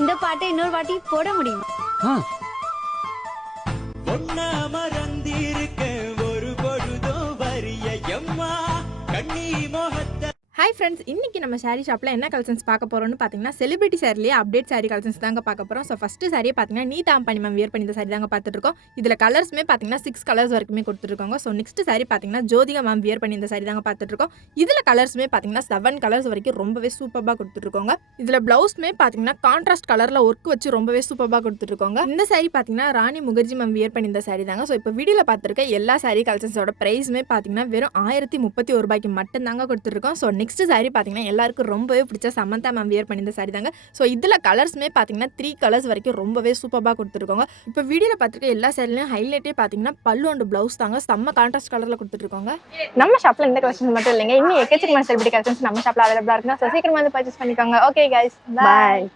இந்த பாட்டை இன்னொரு வாட்டி போட முடியுமா? ஒன்னா மறந்திருக்க ஒரு பொழுதோ வரிய எம்மா கண்ணி மோகத்தை. ஹாய் ஃப்ரெண்ட்ஸ், இன்றைக்கி நம்ம சாரீ ஷாப்பில் என்ன கலெக்ஷன்ஸ் பார்க்க போகிறோம்னு பார்த்தீங்கன்னா செலிபிரிட்டி சாரிலேயே அப்டேட் சாரீ கலெக்ஷன்ஸ் தாங்க பார்க்க போகிறோம். ஸோ ஃபஸ்ட்டு சாரியை பார்த்தீங்கன்னா நீதா அம்பானி மேம் வியர் பண்ணி இந்த சாரி தாங்க பார்த்துட்ருக்கோம். இதில் கலர்ஸுமே பார்த்தீங்கன்னா 6 கலர்ஸ் வரைக்குமே கொடுத்துருக்காங்க. ஸோ நெக்ஸ்ட் சாரி பார்த்தீங்கன்னா ஜோதிகா மேம் வியர் பண்ணி இந்த சாரி தாங்க பார்த்துட்ருக்கோம். இதில் கலர்ஸுமே பார்த்தீங்கன்னா 7 கலர்ஸ் வரைக்கும் ரொம்பவே சூப்பராக கொடுத்துருக்கோங்க. இதில் ப்ளவுஸ்மே பார்த்தீங்கன்னா கான்ட்ராஸ்ட் கலரில் ஒர்க் வச்சு ரொம்பவே சூப்பராக கொடுத்துருக்கோங்க. இந்த சாரி பார்த்தீங்கன்னா ராணி முகர்ஜி மேம் வியர் பண்ணி இந்த சாரி தாங்க. ஸோ இப்போ வீடியோவில் பார்த்துருக்க எல்லா சாரி கலெக்ஷன்ஸோட ப்ரைஸுமே பார்த்தீங்கன்னா வெறும் 1031 ரூபாய்க்கு மட்டும்தாங்க கொடுத்துருக்கோம். ஸோ நெக்ஸ்ட் சாரி பார்த்தீங்கன்னா எல்லாருக்கும் ரொம்பவே பிடிச்ச சமந்தா மேம் வியர் பண்ணி இந்த சாரி தாங்க. ஸோ இதில் கலர்ஸ்மே பார்த்தீங்கன்னா 3 கலர்ஸ் வரைக்கும் ரொம்பவே சூப்பராக கொடுத்துருக்கோங்க. இப்போ வீடியோவில் பார்த்துருக்க எல்லா சாரிலையும் ஹைலைட்டே பார்த்தீங்கன்னா பல்லு அண்ட் ப்ளவுஸ் தாங்க செம்ம கான்ட்ராஸ்ட் கலரில் கொடுத்துருக்கோங்க. நம்ம ஷாப்பில் இந்த கலெக்ஷன் மட்டும் இல்லைங்க, இன்னும் எக்கச்சக்கமான செலிபிரிட்டி கலெக்ஷன்ஸ் நம்ம ஷாப்பில் அவைலபிளாக இருக்குங்க. ஸோ சீக்கிரமாக வந்து பர்ச்சேஸ் பண்ணிக்கோங்க. ஓகே கைஸ், பாய்.